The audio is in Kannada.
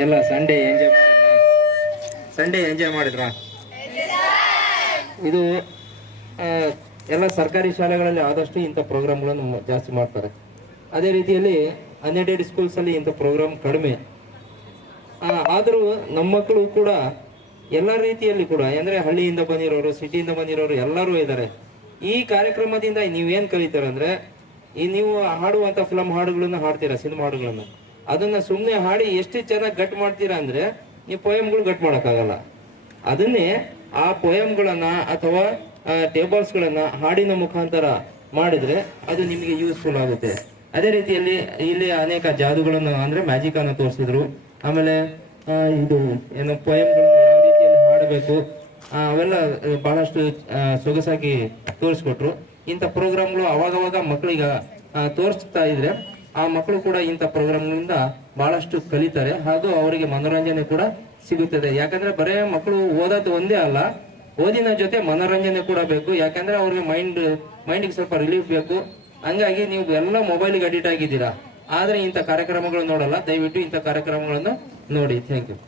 ಎಲ್ಲ ಸಂಡೇ ಎಂಜಾಯ್ ಸಂಡೇ ಎಂಜಾಯ್ ಮಾಡಿದ್ರಾ? ಇದು ಎಲ್ಲ ಸರ್ಕಾರಿ ಶಾಲೆಗಳಲ್ಲಿ ಆದಷ್ಟು ಇಂಥ ಪ್ರೋಗ್ರಾಮ್ಗಳನ್ನು ಜಾಸ್ತಿ ಮಾಡ್ತಾರೆ. ಅದೇ ರೀತಿಯಲ್ಲಿ ಅನ್ಎಡೆಡ್ ಸ್ಕೂಲ್ಸಲ್ಲಿ ಇಂಥ ಪ್ರೋಗ್ರಾಮ್ ಕಡಿಮೆ. ಆದರೂ ನಮ್ಮ ಮಕ್ಕಳು ಕೂಡ ಎಲ್ಲ ರೀತಿಯಲ್ಲಿ ಕೂಡ, ಅಂದರೆ ಹಳ್ಳಿಯಿಂದ ಬಂದಿರೋರು ಸಿಟಿಯಿಂದ ಬಂದಿರೋರು ಎಲ್ಲರೂ ಇದ್ದಾರೆ. ಈ ಕಾರ್ಯಕ್ರಮದಿಂದ ನೀವೇನು ಕಲಿತಾರೆ ಅಂದರೆ, ಈ ನೀವು ಹಾಡುವಂಥ ಫಿಲಮ್ ಹಾಡುಗಳನ್ನು ಹಾಡ್ತೀರಾ ಸಿನಿಮಾ ಹಾಡುಗಳನ್ನು? ಅದನ್ನ ಸುಮ್ಮನೆ ಹಾಡಿ ಎಷ್ಟು ಚೆನ್ನಾಗಿ ಗಟ್ ಮಾಡ್ತೀರಾ ಅಂದ್ರೆ ನೀವು ಪೊಯಮ್ಗಳು ಗಟ್ ಮಾಡೋಕ್ಕಾಗಲ್ಲ. ಅದನ್ನೇ ಆ ಪೊಯಮ್ಗಳನ್ನ ಅಥವಾ ಟೇಬಲ್ಸ್ಗಳನ್ನ ಹಾಡಿನ ಮುಖಾಂತರ ಮಾಡಿದ್ರೆ ಅದು ನಿಮಗೆ ಯೂಸ್ಫುಲ್ ಆಗುತ್ತೆ. ಅದೇ ರೀತಿಯಲ್ಲಿ ಇಲ್ಲಿ ಅನೇಕ ಜಾದುಗಳನ್ನು ಅಂದ್ರೆ ಮ್ಯಾಜಿಕ್ ಅನ್ನು ತೋರಿಸಿದ್ರು. ಆಮೇಲೆ ಇದು ಏನು ಪೊಯಮ್ಗಳನ್ನು ಯಾವ ರೀತಿಯಲ್ಲಿ ಹಾಡಬೇಕು ಅವೆಲ್ಲ ಬಹಳಷ್ಟು ಸೊಗಸಾಗಿ ತೋರಿಸ್ಕೊಟ್ರು. ಇಂಥ ಪ್ರೋಗ್ರಾಮ್ಗಳು ಅವಾಗವಾಗ ಮಕ್ಕಳಿಗೆ ತೋರಿಸ್ತಾ ಇದ್ರೆ ಆ ಮಕ್ಕಳು ಕೂಡ ಇಂಥ ಪ್ರೋಗ್ರಾಮ್ಗಳಿಂದ ಬಹಳಷ್ಟು ಕಲಿತಾರೆ. ಹಾಗೂ ಅವರಿಗೆ ಮನೋರಂಜನೆ ಕೂಡ ಸಿಗುತ್ತದೆ. ಯಾಕಂದ್ರೆ ಬರೇ ಮಕ್ಕಳು ಓದೋದು ಒಂದೇ ಅಲ್ಲ, ಓದಿನ ಜೊತೆ ಮನೋರಂಜನೆ ಕೂಡ ಬೇಕು. ಯಾಕಂದ್ರೆ ಅವ್ರಿಗೆ ಮೈಂಡ್, ಮೈಂಡಿಗೆ ಸ್ವಲ್ಪ ರಿಲೀಫ್ ಬೇಕು. ಹಂಗಾಗಿ ನೀವು ಎಲ್ಲ ಮೊಬೈಲ್ಗೆ ಅಡಿಟ್ ಆಗಿದ್ದೀರಾ. ಆದರೆ ಇಂಥ ಕಾರ್ಯಕ್ರಮಗಳು ನೋಡಲ್ಲ. ದಯವಿಟ್ಟು ಇಂಥ ಕಾರ್ಯಕ್ರಮಗಳನ್ನು ನೋಡಿ. Thank you.